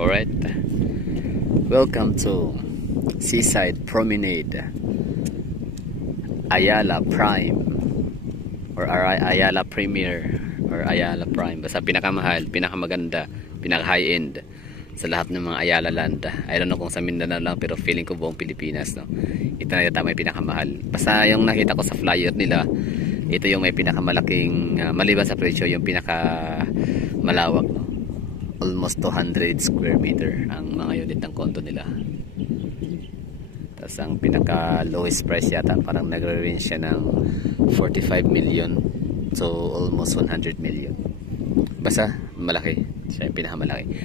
Alright, welcome to Seaside Promenade, Ayala Prime or Ayala Premier or Ayala Prime. Basta pinakamahal, pinakamaganda, pinaka-high-end sa lahat ng mga Ayala land. I don't know kung sa Mindanao lang, pero feeling ko buong Pilipinas, no? Ito na yata may pinakamahal. Basta yung nakita ko sa flyer nila, ito yung may pinakamalaking, maliban sa presyo, yung pinakamalawak, no? Almost 200 square meter ang mga unit ng condo nila. Tapos ang pinaka lowest price yata parang nagre-range siya ng 45 million to almost 100 million. Basta malaki, siya yung pinakamalaki.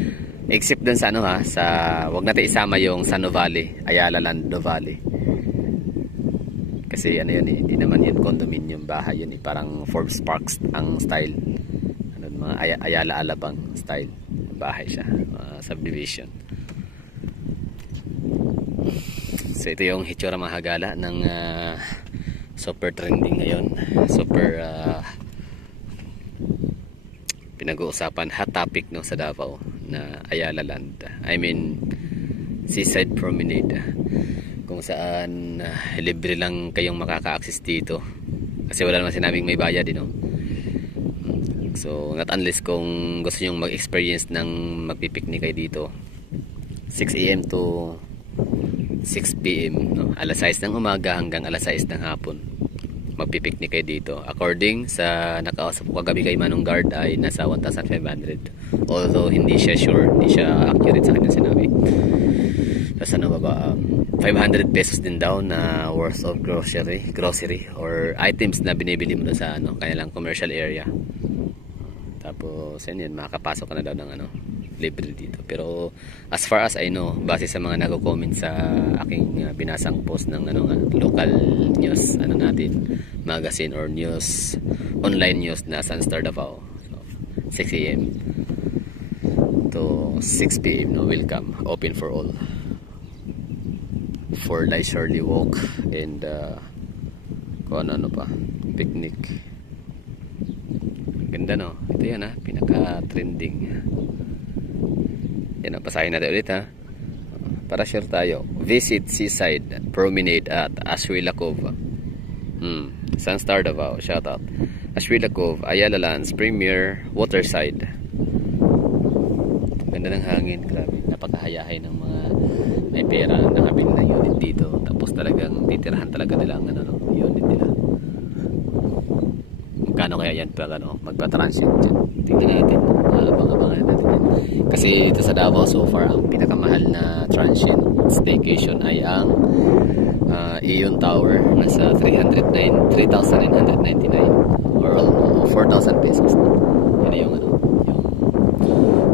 Except dun sa ano sa wag natin isama yung San Valley, Ayala Land Valley. Kasi ano yun hindi naman yun condominium, bahay yun parang Forbes Parks ang style. Ano mga Ayala Alabang style. Bahay siya, subdivision. So ito yung hitsura mga hagala ng super trending ngayon, super pinag-uusapan, hot topic, no, sa Davao na Ayala Land. I mean Seaside Promenade, kung saan libre lang kayong makaka-access dito kasi wala naman sinabing may bayad, no? So not unless kung gusto nyong mag-experience ng magpipiknik kayo dito 6 AM to 6 PM, no? Alas 6 ng umaga hanggang alas 6 ng hapon magpipiknik kayo dito. According sa nakausap ko kagabi kay Manong Guard ay nasa 1,500, although hindi siya sure, hindi siya accurate sa kanya sinabi. Tapos ano ba 500 pesos din daw na worth of grocery or items na binibili mo na sa ano kanilang commercial area. Tapos yun, makakapasok ka na daw ng ano, libre dito. Pero as far as I know, base sa mga nagko-comment sa aking binasang post ng ano local news ano natin, magazine or news, online news na Sunstar Davao. So 6 AM to 6 PM, no, welcome, open for all for leisurely walk and kung ano pa, picnic. Ganda, no? Ito yan, pinaka-trending. Yan, pasahin natin ulit, para sure tayo. Visit Seaside Promenade at Ashuela Cove. Sunstar Davao, shout out. Ashuela Cove, Ayala Lands Premier Waterside. Ganda ng hangin, grabe. Napakahayahay ng mga may pera na nakabili ng unit dito. Tapos talagang titirahan talaga nila ang ano, unit nila. Kano kaya yan pag ano, magpa-transient dyan? Tingnan natin, abangan natin yan. Kasi ito sa Davao so far ang pinakamahal na transient staycation ay ang Ion Tower, nasa 3,999 or almost 4,000 pesos na. Yan yung ano, yung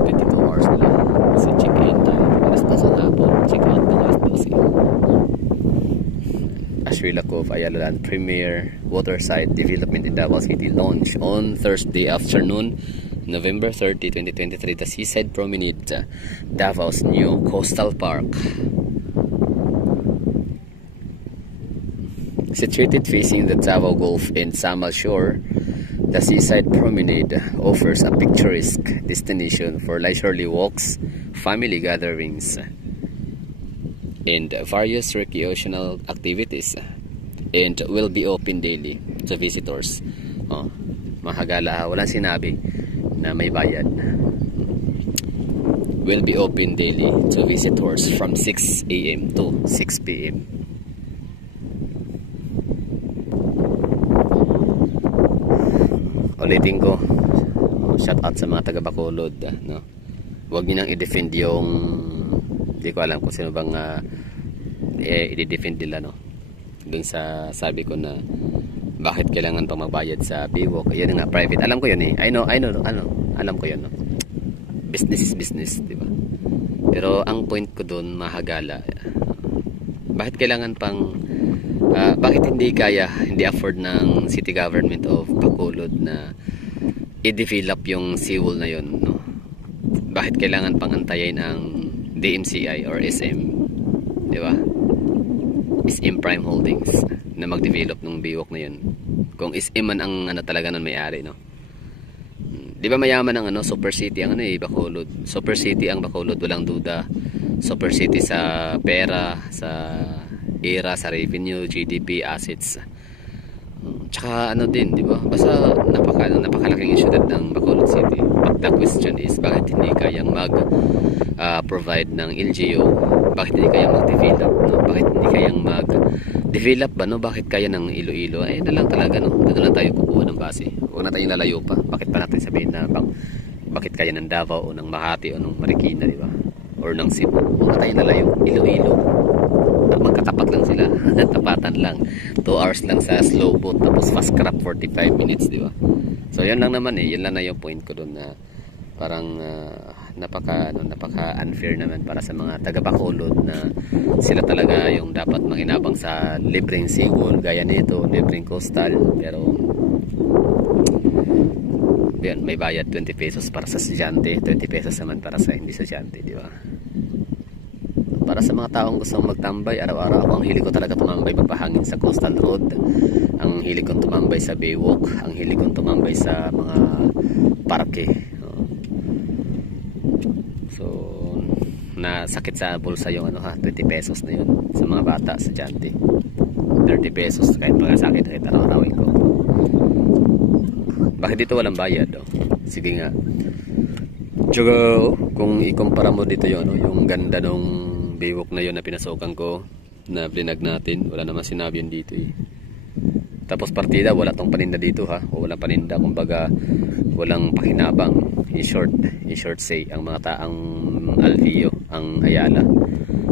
22 hours nila. Kasi check-in tayo alas 2 ng hapon, check-out ng alas 12. Ashuela Cove, Ayala Land Premier Waterside Development in Davao City launch on Thursday afternoon, November 30, 2023. The Seaside Promenade, Davao's new coastal park. Situated facing the Davao Gulf and Samal Shore, the Seaside Promenade offers a picturesque destination for leisurely walks, family gatherings, and various recreational activities, and will be open daily to visitors. Mahagala, walang sinabi na may bayad. Will be open daily to visitors from 6 AM to 6 PM. Ulitin ko, shout out sa mga taga Bacolod, no? Huwag niyo nang i-defend yung, hindi ko alam kung sino bang i-defend nila, no? Dun sa sabi ko na bakit kailangan pa magbayad sa Biwok. Yan nga, private. Alam ko yan eh. I know, alam ko yan, no? Business is business, di ba? Pero ang point ko dun, mahagala, bakit kailangan pang bakit hindi afford ng city government of Bacolod na i-develop yung seawall na yun, no? Bakit kailangan pang antayin ang DMCI or SM, di ba? SM Prime Holdings na mag-develop ng Biwok na yun, kung SM man ang ano talaga nun may-ari, no? Di ba mayaman ang ano, super city ang ano Bacolod. Super city ang Bacolod, walang duda. Super city sa pera, sa era, sa revenue, GDP, assets. Tsaka ano din, di ba? Basta napakalaking syudad ng Bacolod City. But the question is, bakit hindi kayang provide ng LGU? Bakit hindi kayang mag-develop? No? Bakit hindi kayang mag-develop ba? No? Bakit kaya ng Iloilo? Ay, na lang talaga, no? Doon lang tayo kukuha ng base. Huwag na tayong lalayo pa. Bakit pa natin sabihin na bakit kaya ng Davao o ng Makati o ng Marikina, di ba? Or ng Cebu? Huwag na tayong lalayo. Iloilo. Magkatapat lang sila. Tapatan lang. 2 hours lang sa slow boat, tapos fast crab 45 minutes, di ba? So yan lang naman yun lang na yung point ko doon, na parang napaka unfair naman para sa mga taga Bacolod, na sila talaga yung dapat manginabang sa libreng seagull gaya nito, libreng coastal, pero yan, may bayad 20 pesos para sa estudyante, 20 pesos naman para sa hindi estudyante, di ba? Para sa mga taong gusto magtambay araw-araw, ang hilig ko talaga tumambay papahangin sa coastal road, ang hilig kong tumambay sa Baywalk, ang hilig kong tumambay sa mga parke. So nasakit sa bulsa yung 20 pesos na yun sa mga bata, estudyante. 30 pesos kahit pagkasakit kahit araw-arawin ko. Bakit dito walang bayad? Sige nga. Tsaka kung ikumpara mo dito yung ganda nung Baywalk na yun na pinasukan ko, na blinag natin, wala naman sinabi yun dito Tapos partida, wala tong paninda dito o walang paninda, kumbaga walang pakinabang. In short say, ang mga taang Alvio, ang Ayala,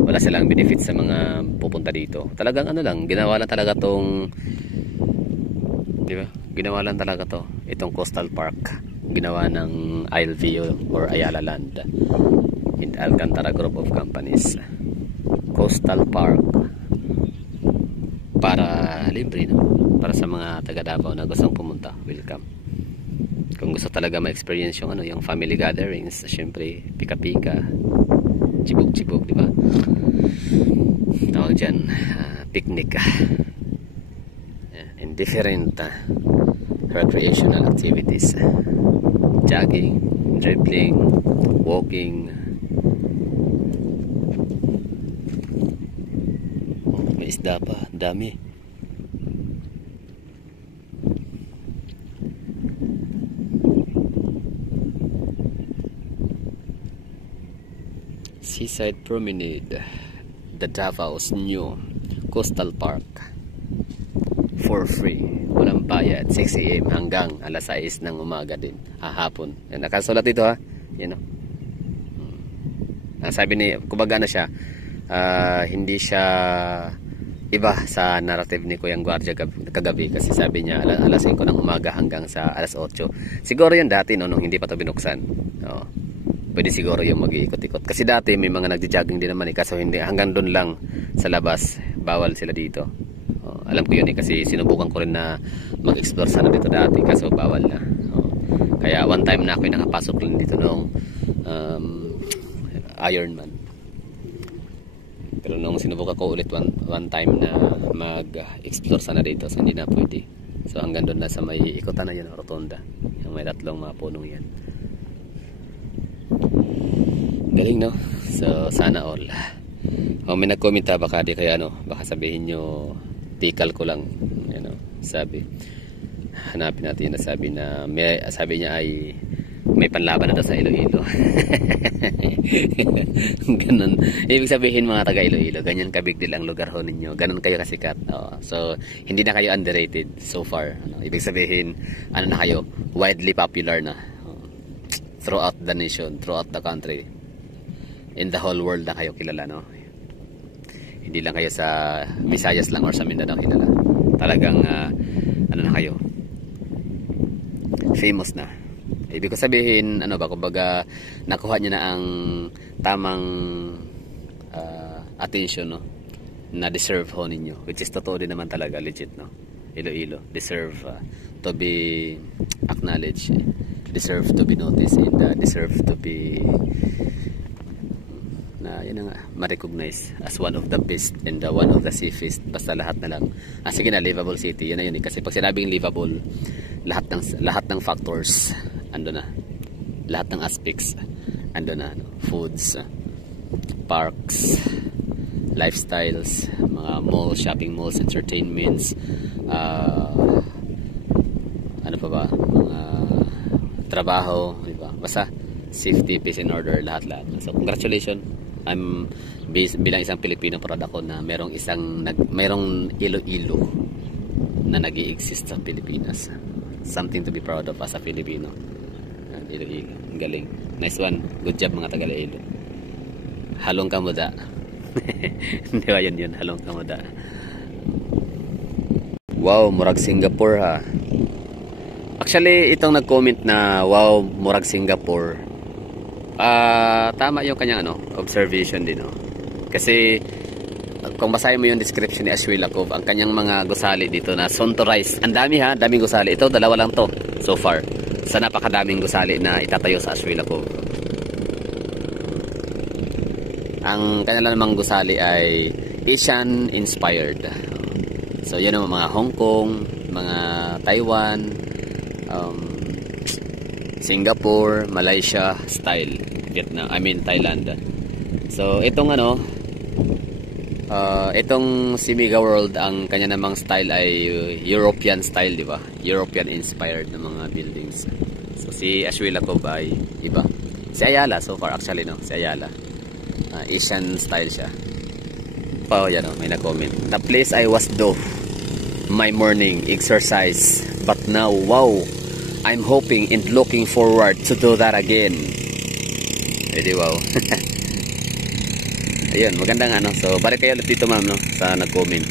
wala silang benefit sa mga pupunta dito. Talagang lang, ginawa lang talaga tong, di ba? Ginawa lang talaga to, itong Coastal Park, ginawa ng Alvio or Ayala Land in Alcantara Group of Companies. Coastal Park para libre, para sa mga taga Davao na gustong pumunta, welcome. Kung gusto talaga ma-experience yung family gatherings, syempre pika-pika, chibog-chibog, di ba? Tawag dyan, picnic, and different recreational activities, jogging, dribbling, walking. May isda pa, dami. Seaside Promenade, the Davao's new Coastal Park, for free, walang bayad, 6 AM hanggang alas 6 ng umaga din, hapon. Nakasulat dito sabi ni, kumbaga siya, hindi siya iba sa narrative ni Kuyang Guardia kagabi, kasi sabi niya alas 5 ng umaga hanggang sa alas 8. Siguro yun dati nung hindi pa to binuksan. Pwede siguro yung mag-iikot-ikot, kasi dati may mga nagja-jogging din naman kaso hindi, hanggang doon lang sa labas, bawal sila dito. Alam ko yun kasi sinubukan ko rin na mag-explore sana dito dati, kaso bawal na. Kaya one time na ako yung nakapasok lang dito nung Ironman. Pero nung sinubukan ko ulit one time na mag-explore sana dito, so hindi na pwede. So hanggang doon na sa may ikutan na yun, rotonda, yung may tatlong mga punong yan. Galing, no? So sana all. May nag-comment baka di kaya baka sabihin nyo tikal ko lang, sabi, hanapin natin na sabi niya ay may panlaban na daw sa Iloilo. Ganun. Ibig sabihin mga taga Iloilo, ganyan kabig deal ang lugar ho ninyo, ganun kayo kasikat. So hindi na kayo underrated so far. Ibig sabihin na kayo, widely popular na throughout the nation, throughout the country, in the whole world na kayo kilala, hindi lang kayo sa Visayas lang or sa Mindanao kilala. Talagang na kayo, famous na. Ibig ko sabihin kumbaga nakuha niyo na ang tamang attention na deserve ho ninyo, which is totoo din naman talaga, legit, Iloilo deserve to be acknowledged, deserve to be noticed, and deserve to be ma-recognize as one of the best and one of the safest. Basta lahat na lang. Sige na, livable city. Yun na yun. Kasi pag sinabing livable, lahat ng factors ando na. lahat ng aspects ando na, no? Foods, parks, lifestyles, mga malls, shopping malls, entertainments, ano pa ba, mga trabaho, di ba? Basta safety, peace and order, lahat-lahat. So congratulations, I'm bilang isang Pilipino, proud ako na merong Iloilo na nag-i-exist sa Pilipinas. Something to be proud of as a Filipino. Iloilo, ang galing. Nice one, good job mga taga Iloilo. Halong kamuda. Hindi ba yun, halong kamuda. Wow, murag Singapore ha. Actually, itong nag-comment na wow, murag Singapore, tama yung kanyang observation din, no? Kasi kung basahin mo yung description ni Ashwila Cove, ang kanyang mga gusali dito na Sonto Rice, ang dami ha, daming gusali. Ito, dalawa lang to so far sa napakadaming gusali na itatayo sa Ashwila Cove. Ang kanya namang gusali ay Asian inspired. So yun ang mga Hong Kong, mga Taiwan, Singapore, Malaysia style, Vietnam, Thailand. So itong itong si Mega World, ang kanya namang style ay European style, di ba? European inspired na mga buildings. So si Ashwila Cove ay iba. Si Ayala so far actually, no, si Ayala Asian style siya. Yan, may na-comment. The place I was do my morning exercise, but now wow, I'm hoping and looking forward to do that again. Edi wow. Ayun, magandang so balik kayo ulit dito ma'am, no, sa nag-comment.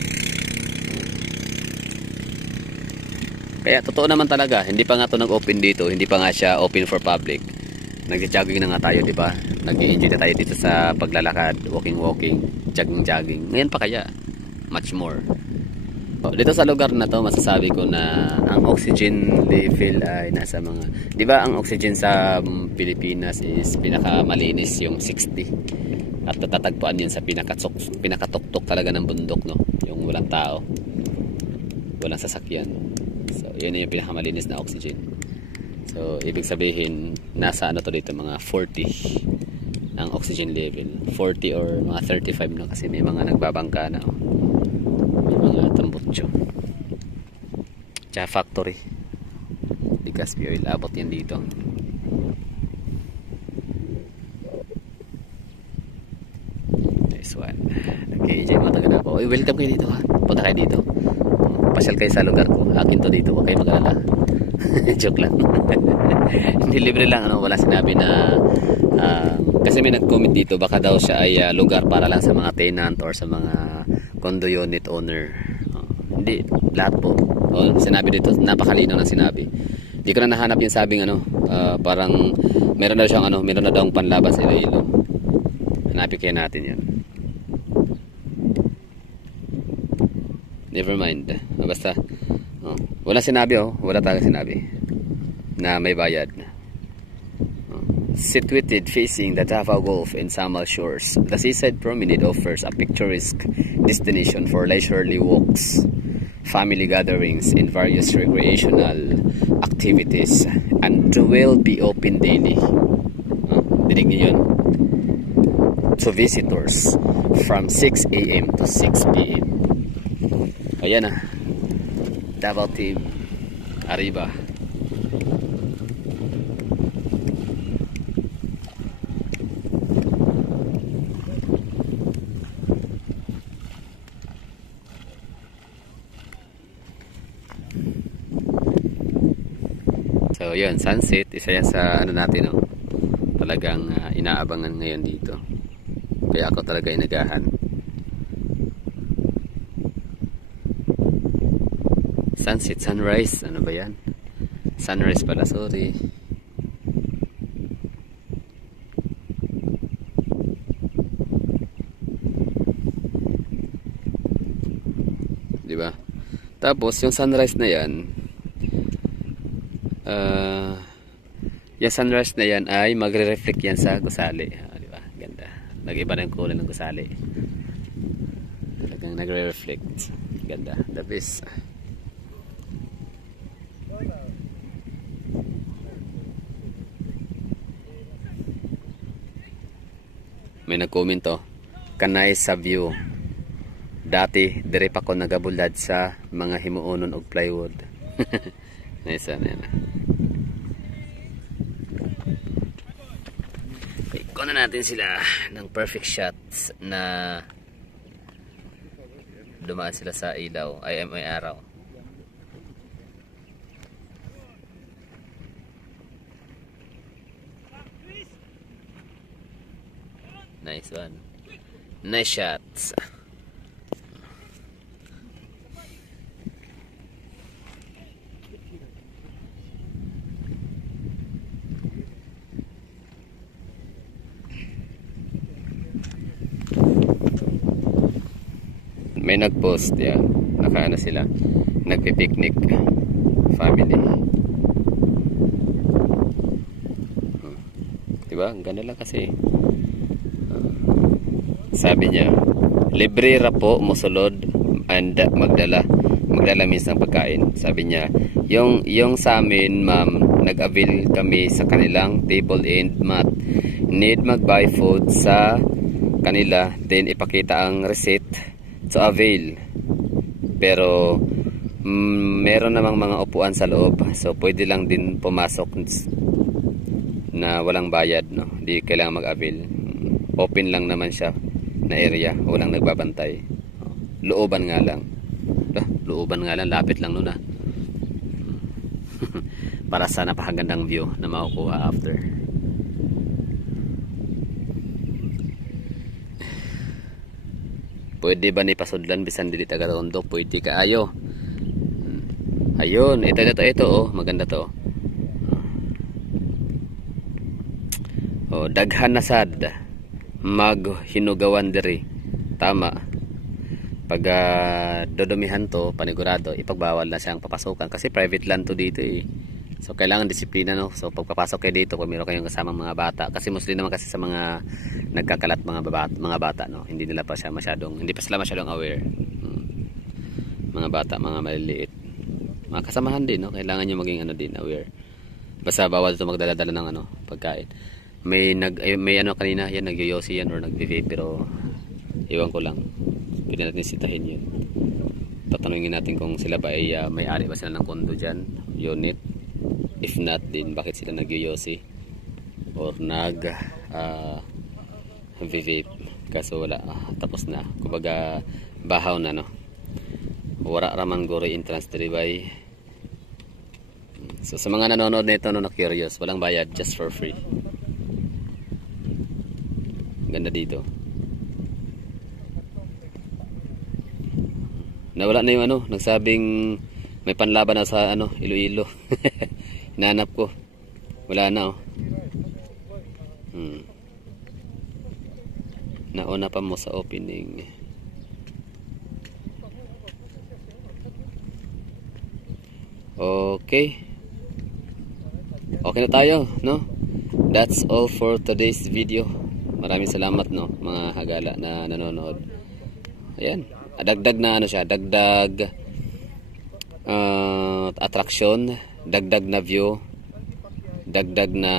Kaya totoo naman talaga, hindi pa nga to nag-open dito, hindi pa nga siya open for public. Nag-jogging na nga tayo, di ba? Nag-enjoy na tayo dito sa paglalakad, walking, jogging. Ngayon pa kaya, much more. Dito sa lugar na to, masasabi ko na ang oxygen level ay nasa mga, di ba ang oxygen sa Pilipinas is pinakamalinis yung 60. At natatagpuan yun sa pinakatuktok talaga ng bundok, no? Yung walang tao, walang sasakyan. So yun yung pinakamalinis na oxygen. So ibig sabihin nasa to dito, mga 40 ang oxygen level, 40 or mga 35 na, kasi may mga nagbabangka na, may mga tambutso. Tsaka factory Legazpi Oil, abot yan dito. Nice one. Nag-enjoy mga taga Davao. Welcome kayo dito ha, punta kayo dito, pasyal kayo sa lugar ko. Akin to dito, huwag kayo mag-alala. Joke lang. Hindi, libre lang, wala sinabi na kasi may nag-comment dito, baka daw siya ay lugar para lang sa mga tenant or sa mga condo unit owner. Hindi, lahat po. Sinabi dito, napakalinaw ng sinabi. Hindi ko na nahanap yung sabing parang meron na siyang meron na daw panlaban sa Iloilo. Hanapin kaya natin yan. Never mind, basta wala sinabi, wala talaga sinabi na may bayad. Situated facing the Davao Gulf and Samal shores, the seaside promenade offers a picturesque destination for leisurely walks, family gatherings, and various recreational activities, and will be open daily. Dinig niyo yun? To visitors from 6 AM to 6 PM. Ayan na, Davao team, arriba. So yun, sunset, isa yan sa natin, talagang inaabangan ngayon dito. Kaya ako talaga inagahan. Sunset, sunrise, ano ba yan? Sunrise pala, sorry. Diba? Tapos yung sunrise na yan, yung sunrise na yan ay magre-reflect yan sa gusali. Diba? Ganda. Nag-iba na yung kulay ng gusali. Talagang nagre-reflect. Ganda. The best. May nag-comment to. Kanay sa view. Dati dire pa ko nagabulad sa mga himuonon og plywood. Nice na. Ikuha na natin sila ng perfect shots na dumaan sila sa ilaw ay may araw. Nice one. Nice shots. May nag-post yan. Nakaano sila. Nagpi-picnic family. Diba? Ang ganda lang kasi. Sabi niya, libre ra po mosulod and magdala means ng pagkain. Sabi niya, yung sa amin, ma'am, nag-avail kami sa kanilang table and mat. Need mag-buy food sa kanila, then ipakita ang receipt to avail. Pero meron namang mga upuan sa loob, so pwede lang din pumasok na walang bayad, no? Di kailangan mag-avail. Open lang naman siya na area, walang nagbabantay. Looban nga lang. Looban nga lang, lapit lang nun ah. Para sa napakagandang view na makukuha after. Pwede ba ni pasudlan bisan dili taga Tondo? Pwede ka ayo. Ayun, ito oh, maganda to. Oh, daghan na sad maghinugawan diri. Tama. Pag dodomihan to, panigurado, ipagbawal na siyang papasukan kasi private land to dito eh. So kailangan disiplina, no. So pagpapasok kayo dito, pag meron kayong kasamang mga bata, kasi mostly naman kasi sa mga nagkakalat mga bata, no. Hindi pa sila masyadong aware. Mga bata, mga maliliit. Mga kasamahan din, no. Kailangan niyo maging din aware. Basta bawal to magdala-dala ng pagkain. May kanina, yan nagyoyosi yan or nagve-vape, pero iwan ko lang. Pwede natin sitahin yun. Tatanungin natin kung sila ba ay may-ari ba sila ng kondo dyan, unit. If not, din bakit sila nagyoyosi or vape. Kaso wala, tapos na. Kumbaga bahaw na, no. Wala raman guro entrance delivery. So sa mga nanonood nito na curious, walang bayad, just for free. Ganda dito. Nawala na yung nagsabing may panlaban na sa Iloilo. Hinanap ko. Wala na Nauna pa mo sa opening. Okay. Okay na tayo, no? That's all for today's video. Maraming salamat, no, mga hagala na nanonood. Ayan. Dagdag na dagdag attraction, dagdag na view, dagdag na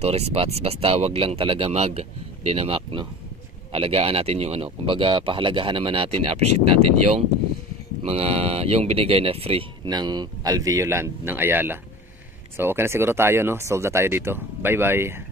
tourist spots, basta wag lang talaga dinamak, no. Alagaan natin yung kumbaga pahalagahan naman natin, appreciate natin yung binigay na free ng Alveo Land ng Ayala. So okay na siguro tayo, no. Solve na tayo dito. Bye bye.